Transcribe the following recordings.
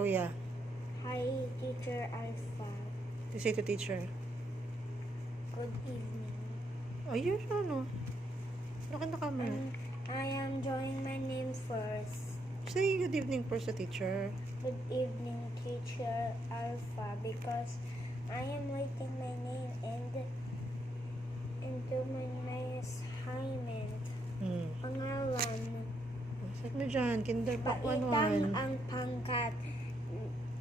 Kuya. Hi, Teacher Alpha. You say to teacher. Good evening. Oh, yun, ano? Look in the camera. I am drawing my name first. Say good evening first sa teacher. Good evening, Teacher Alpha, because I am writing my name and doing my assignment. Pangalan. Check mo dyan. Kinder Pack Baitang 1-1. ang pangkat.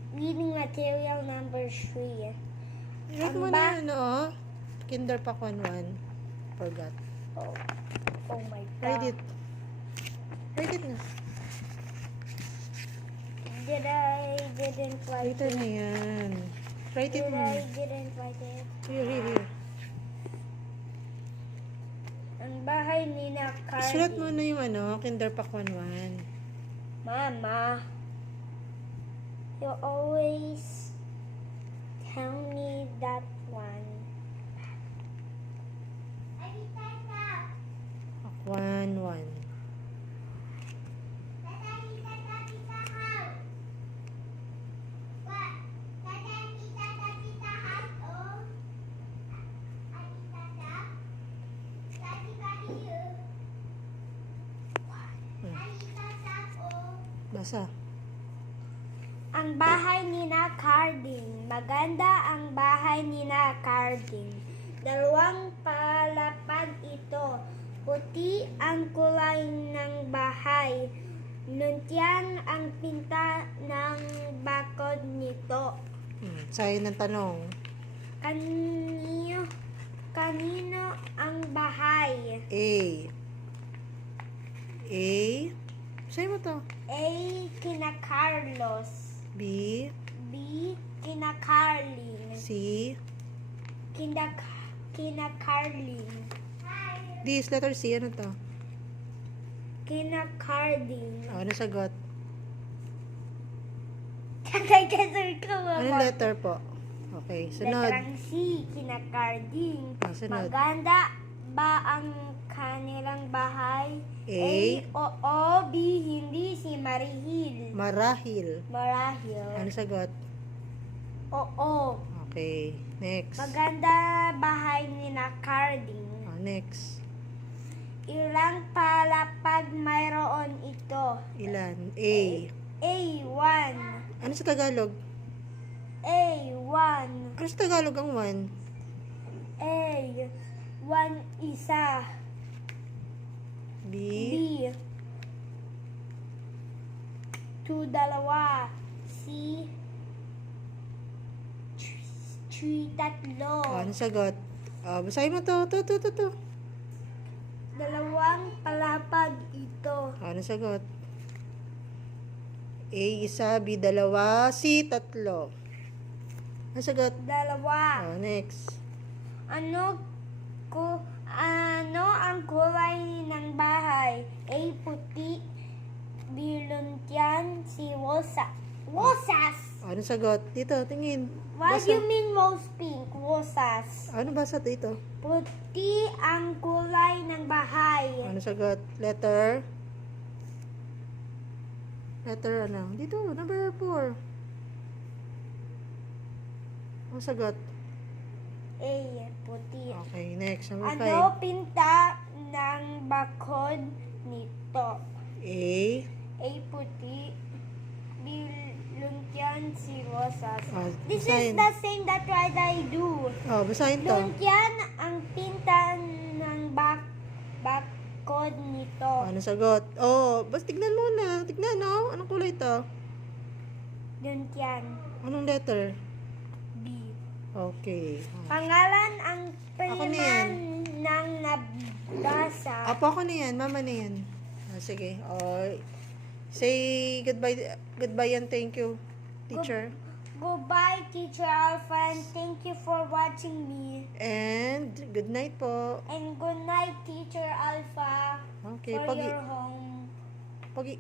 Reading material number 3. Write mo na yan, oh. Kinder Pack 1-1. Forgot. Oh my God. Write it. Write it na. Didn't write Write it. na yan. Write it mo. I didn't write it. Here. Ang bahay ni na Isulat mo Cardi. na yung ano, Kinder Pack 1-1. Mama, you always tell me that one. Pack 1-1. Basa. Ang bahay ni na Carding. Maganda ang bahay ni na Carding. Dalawang palapag ito. Puti ang kulay ng bahay. Nuntiyan ang pinta ng bakod nito. Sayo ng tanong. Kanino ang bahay? A. Sayo mo to. A. Kina Carlos. B. B. Kina Carlin. C. Kina Carlin. D is letter C. Ano to? Kina Carding. Ano sagot? Kakasar ko Anong letter po? Okay, sunod. Letrang C. Kina Carding. Sunod. Maganda ba ang kanilang bahay? A. Oo. B. Hindi si Marihil. Marahil. Marahil. Ano sagot? Oo. Okay, next. Maganda bahay ni na Carding. Next. Ilang palapag mayroon ito? Ilan? A. A1. Ano sa Tagalog? A1. Ano sa Tagalog ang 1? A1 isa. B. B 2 dalawa. C 3 tatlo. Ano sagot? Basahin mo to. To. Dalawang palapag ito. Ano sagot? A, isa. B, dalawa. C, tatlo. Ano sagot? Dalawa. Next. Ano ang kulay ng bahay? A puti. B luntian. C wosas. Ano sagot? Dito, tingin. What do Basa. you mean rose pink? Wosas. Ano basa dito? Puti ang kulay ng bahay. Ano sagot? Letter? Letter ano? Dito, number 4. Ano sagot? A puti. Okay, next. Number 5. Ano pinta ng bakod nito? A. A puti. B luntian. C rosas. This basahin. is the same that what I do. Basahin to. Luntian ang pinta ng bakod nito. Ano sagot? Basta tignan muna. Tignan, no? Anong kulay to? Luntian. Anong letter? B. Okay. Pangalan ang Ako na yan. priman ng nabasa. Apo ako na yan. Mama na yan. Sige. Say goodbye and thank you, teacher. Goodbye, Teacher Alpha, and thank you for watching me. And good night po. And good night, Teacher Alpha, Okay. for your home. Pagi.